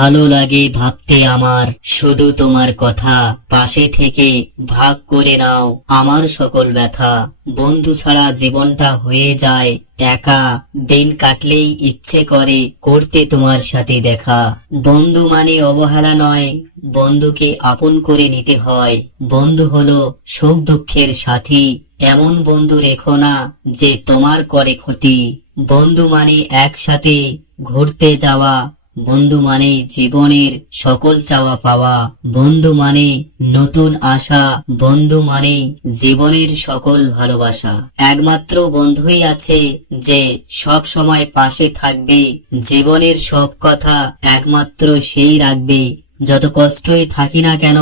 ভালো লাগে ভাবতে আমার। শুধু তোমার কথা পাশে থেকে ভাগ করে নাও আমার সকল ব্যথা। বন্ধু ছাড়া জীবনটা হয়ে যায় একা। দিন কাটলেই ইচ্ছে করে করতে তোমার সাথে দেখা। বন্ধু মানে অবহেলা নয়, বন্ধুকে আপন করে নিতে হয়। বন্ধু হলো সুখ দুঃখের সাথী। এমন বন্ধু রেখো না যে তোমার করে ক্ষতি। বন্ধু মানে একসাথে ঘুরতে যাওয়া বন্ধু মানে জীবনের সকল চাওয়া পাওয়া। বন্ধু মানে নতুন আশা। বন্ধু মানে জীবনের সকল ভালোবাসা। একমাত্র বন্ধুই আছে যে সব সময় পাশে থাকবে। জীবনের সব কথা একমাত্র সেই রাখবে। যত কষ্টই থাকি না কেন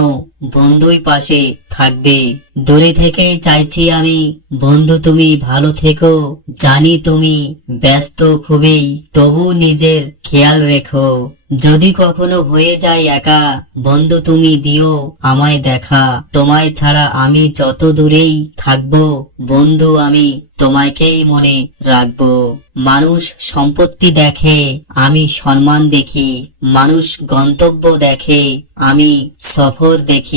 বন্ধুই পাশে থাকবে। দূরে থেকেই চাইছি আমি, বন্ধু তুমি ভালো থেকো, জানি তুমি ব্যস্ত খুবই, তবু নিজের খেয়াল রেখো। যদি কখনো হয়ে যায় একা, বন্ধু তুমি দিও আমায় দেখা। তোমায় ছাড়া আমি যত দূরেই থাকব, বন্ধু আমি তোমাকেই মনে রাখব। মানুষ সম্পত্তি দেখে, আমি সম্মান দেখি। মানুষ গন্তব্য দেখে, আমি সফর দেখি।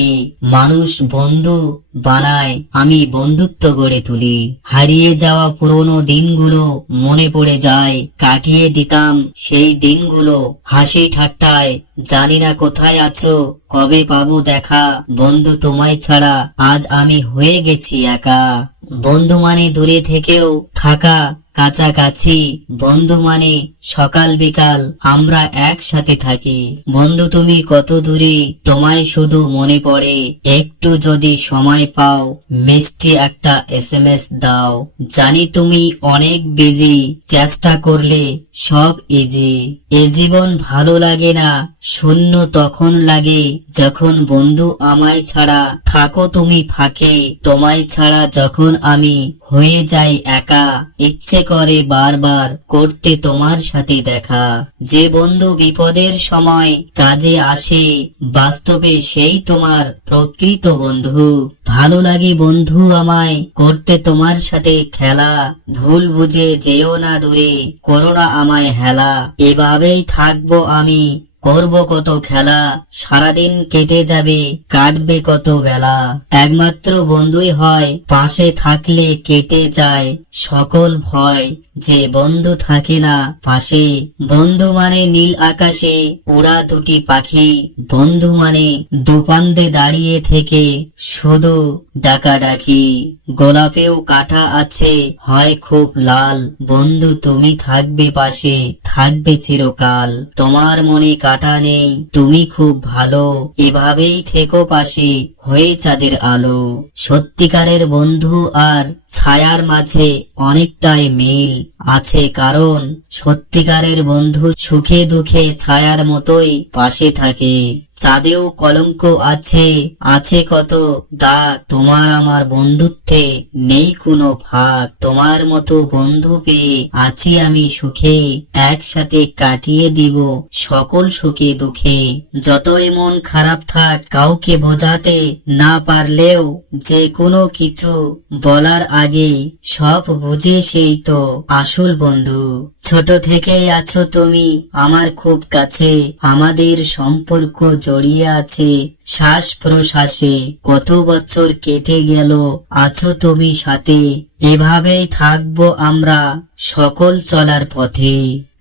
মানুষ বন্ধু বানায় আমি বন্ধুত্ব গড়ে তুলি। হারিয়ে যাওয়া পুরনো দিনগুলো মনে পড়ে যায়, কাটিয়ে দিতাম সেই দিনগুলো। হাসি ঠাট্টায়, জানি না কোথায় আছো, কবে পাবো দেখা, বন্ধু তোমায় ছাড়া আজ আমি হয়ে গেছি একা। বন্ধু মানে দূরে থেকেও থাকা কাছাকাছি। বন্ধু মানে সকাল বিকাল আমরা একসাথে থাকি। বন্ধু তুমি কত দূরে, তোমায় শুধু মনে পড়ে। একটু যদি সময় পাও, মিষ্টি একটা এসএমএস দাও। জানি তুমি অনেক বিজি চেষ্টা করলে সব ইজি এ জীবন ভালো লাগে না শূন্য তখন লাগে, যখন বন্ধু আমায় ছাড়া থাকো তুমি ফাঁকে, তোমায় ছাড়া যখন আমি হয়ে যাই একা, ইচ্ছে করে বারবার করতে তোমার সাথে দেখা। যে বন্ধু বিপদের সময় কাজে আসে, বাস্তবে সেই তোমার প্রকৃত বন্ধু। ভালো লাগে বন্ধু আমায় করতে তোমার সাথে খেলা, ভুল বুঝে যেও না দূরে করোনা আমায় হেলা। এভাবেই থাকব আমি করব কত খেলা, সারাদিন কেটে যাবে, কাটবে কত বেলা। একমাত্র বন্ধুই হয়, পাশে থাকলে কেটে যায়। সকল ভয়, যে বন্ধু থাকে না পাশে। বন্ধু মানে নীল আকাশে উড়া দুটি পাখি। বন্ধু মানে দুপান্দে দাঁড়িয়ে থেকে শুধু ডাকা ডাকি গোলাপেও কাটা আছে, হয় খুব লাল। বন্ধু তুমি থাকবে পাশে, থাকবে চিরকাল। তোমার মনে কাটা নেই। তুমি খুব ভালো। এভাবেই থেকো পাশে। হয়ে চাঁদের আলো। সত্যিকারের বন্ধু আর ছায়ার মাঝে অনেকটাই মিল আছে কারণ সত্যিকারের বন্ধু সুখে দুঃখে ছায়ার মতোই পাশে থাকে। চাঁদেও কলঙ্ক আছে আছে কত দা তোমার আমার বন্ধুত্বে নেই কোনো ভাগ তোমার মতো বন্ধু পেয়ে আছি আমি সুখে, একসাথে কাটিয়ে দিব সকল সুখে দুঃখে। যতই মন খারাপ থাক, কাউকে বোঝাতে না পারলেও যে কোনো কিছু বলার আগেই সব বুঝে সেই তো আসল বন্ধু। ছোট থেকেই আছো তুমি, আমার খুব কাছে, আমাদের সম্পর্ক জড়িয়ে আছে। শ্বাস প্রশ্বাসে কত বছর কেটে গেল, আছো তুমি সাথে, এভাবেই থাকব আমরা সকল চলার পথে।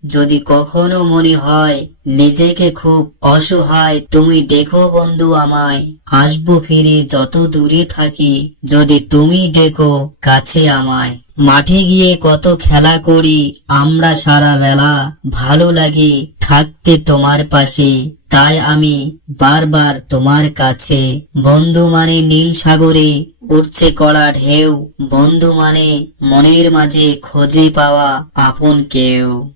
যদি কখনো মনে হয় নিজেকে খুব অসহায়, তুমি দেখো বন্ধু আমায়। আসব ফিরে যত দূরে থাকি, যদি তুমি দেখো কাছে আমায়। মাঠে গিয়ে কত খেলা করি, আমরা সারা বেলা ভালো লাগে থাকতে তোমার পাশে। তাই আমি বারবার তোমার কাছে। বন্ধু মানে নীল সাগরে উঠছে কড়া ঢেউ। বন্ধু মানে মনের মাঝে খোঁজে পাওয়া আপন কেউ।